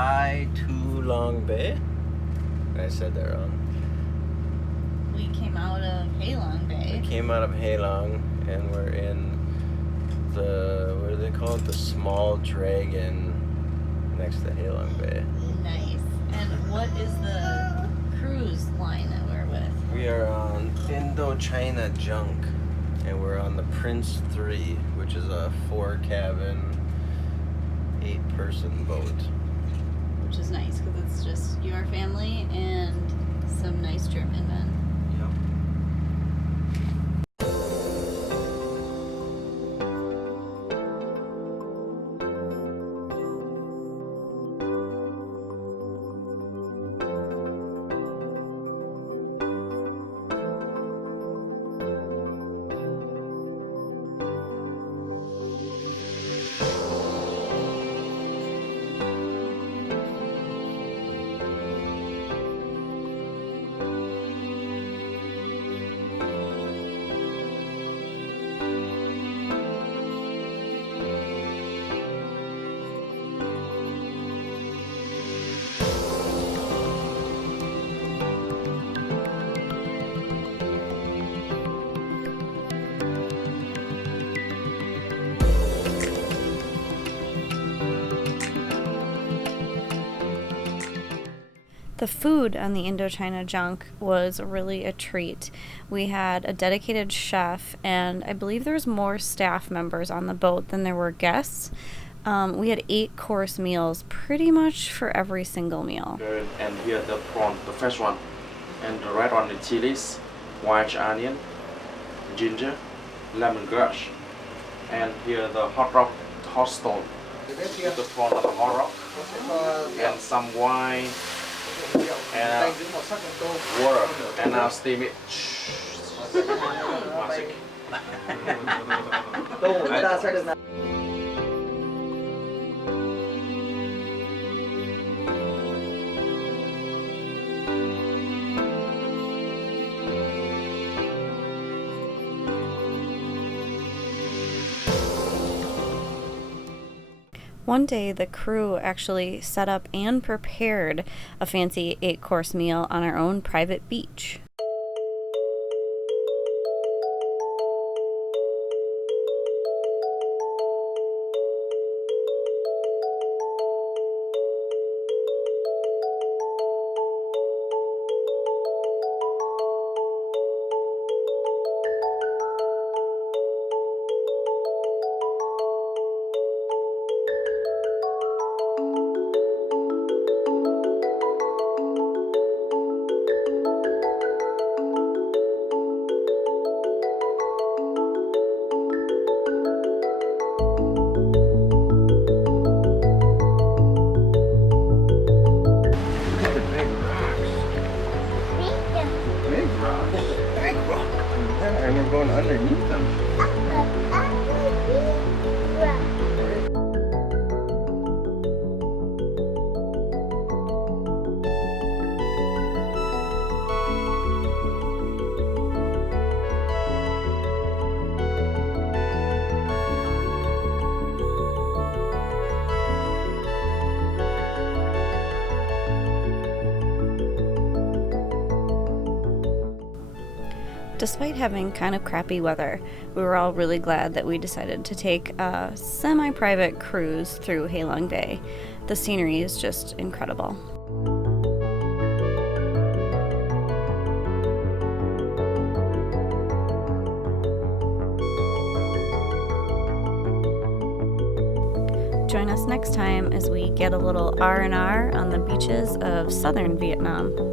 Bai Tu Long Bay. I said that wrong. We came out of Halong Bay. We came out of Halong and we're in the, what do they call it? The Small Dragon next to Halong Bay. Nice. And what is the cruise line that we're with? We are on Indochina Junk and we're on the Prince 3, which is a 4-cabin, 8-person boat. Which is nice because it's just your family and some nice German men. The food on the Indochina Junk was really a treat. We had a dedicated chef, and I believe there was more staff members on the boat than there were guests. We had 8-course meals pretty much for every single meal. And here the prawn, the fresh one, and the red one, the chilies, white onion, ginger, lemongrass, and here the hot stone. The prawn on the hot rock, and some wine. And water, and I'll steam it. One day, the crew actually set up and prepared a fancy 8-course meal on our own private beach. And we're going underneath them. Despite having kind of crappy weather, we were all really glad that we decided to take a semi-private cruise through Halong Bay. The scenery is just incredible. Join us next time as we get a little R&R on the beaches of southern Vietnam.